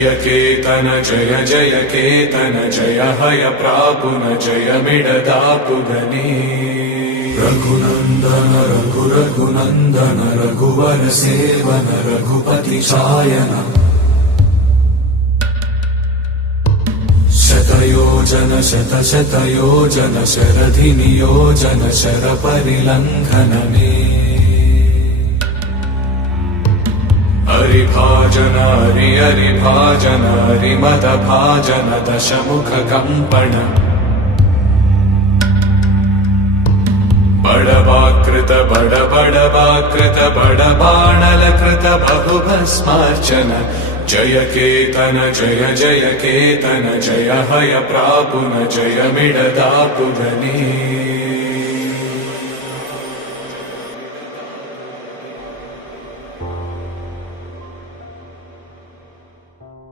जय केतन जय जय केतन जय हय प्रापुन जय मिडदापुगनी रघुनन्दन रघु रघुनन्दन रघुवर सेवन रघुपति चायन शतयोजन शत शतयोजन शरधि नियोजन शर हरिभाजनारि हरिभाजनारि मदभाजन दशमुखकम्पण बडवाकृत वा बड बड बडबाणलकृत बहुभस्मार्चन। जय केतन जय जय केतन जय हय प्रापुन जय मिडदापुधनी।